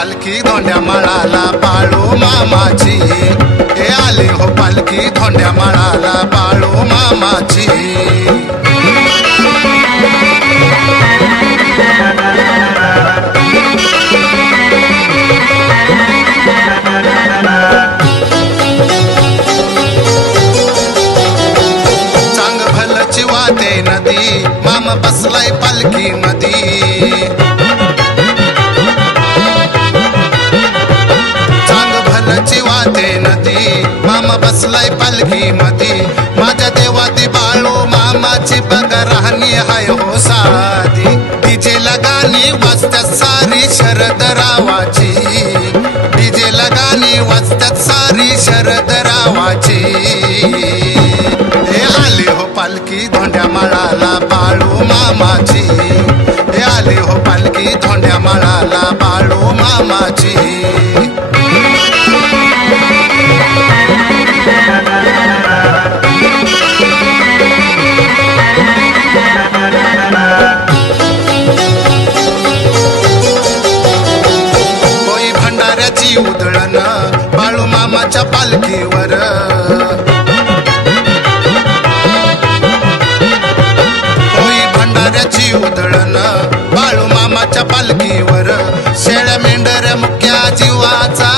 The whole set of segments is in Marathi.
पालखी धोंड्या माळाला बाळू मामाची, हे आली हो पालखी धोंड्या माळाला बाळू मामाची। चांग भलची वाते नदी, मामा बसलाय पालखी मधी। मामा बसलाय पालखी मधी, माझ्या देवाती बाळू मामाची बघ राहणी हाय हो साधी। डीजे लगानी वाजत्यात सारी शरद रावाची, डीजे लगानी वाजत्यात सारी शरद रावाची। हे आली हो पालखी धोंड्या माळाला बाळू मामाची, हे आली हो पालखी धोंड्या माळाला बाळू मामाची। होई भंडाऱ्याची उधळण बाळू मामाच्या पालखीवर, होई भंडाऱ्याची उधळण बाळू मामाच्या पालखीवर। शेळ्या मेंढऱ्या मुक्या जीवाचा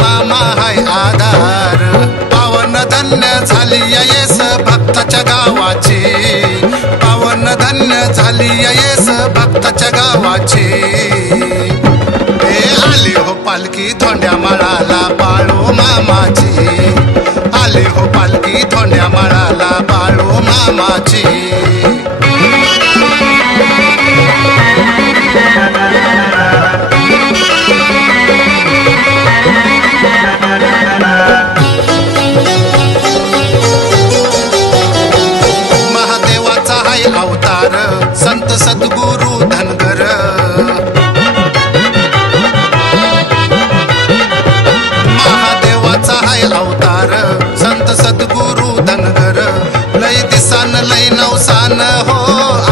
मामा हाय आधार, पावन धन्य झाली येस भक्ताच्या गावाची, पावन धन्य झाली येस भक्ताच्या गावाची। हे आली हो पालखी धोंड्या माळाला बाळू मामाची, आली हो पालखी धोंड्या माळाला बाळू मामाची। महादेवाचा हाय अवतार संत सद्गुरु धनगर, महादेवाचा हाय अवतार संत सद्गुरु धनगर। लय दिसान लय नवसान हो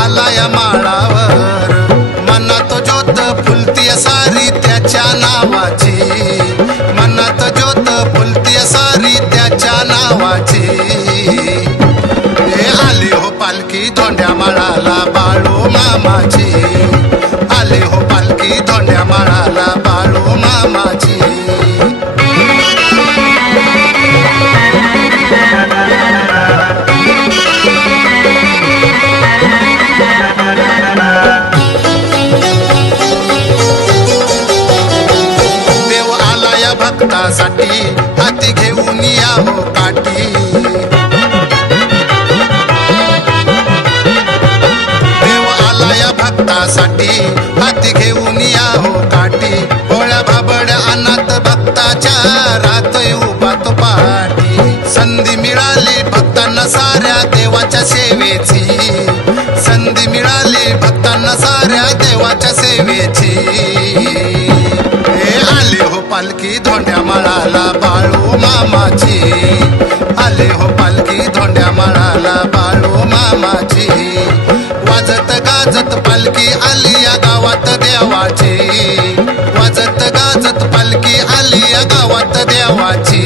आलाय माळावर, मनात ज्योत फुलती सारी त्याच्या नावाची, मनात ज्योत फुलती सारी त्याच्या नावाची। हे आली हो पालखी धोंड्या माळाला बाळू मामाची, आली हो पालखी धोंड्या माळाला बाळू मामाची। देव आलाय भक्तासाठी हाती घेऊन या हो काठी, भक्तासाठी हाती घेऊन या हो काठी। भोळ्या भाबड्या अनाथ भक्ताच्या राहतोय उभा तो पाठी, संधी मिळाली भक्तांना साऱ्या देवाच्या सेवेची, संधी मिळाली भक्तांना साऱ्या देवाच्या सेवेची। हे आली हो पालखी धोंड्या माळाला बाळू मामाची, आली हो पालखी धोंड्या माळाला बाळू मामाची। वाजत गाजत पालखी आली या गावात देवाची, वाजत गाजत पालखी आली या गावात देवाची।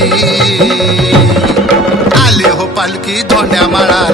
आली हो पालखी धोंड्या माळाला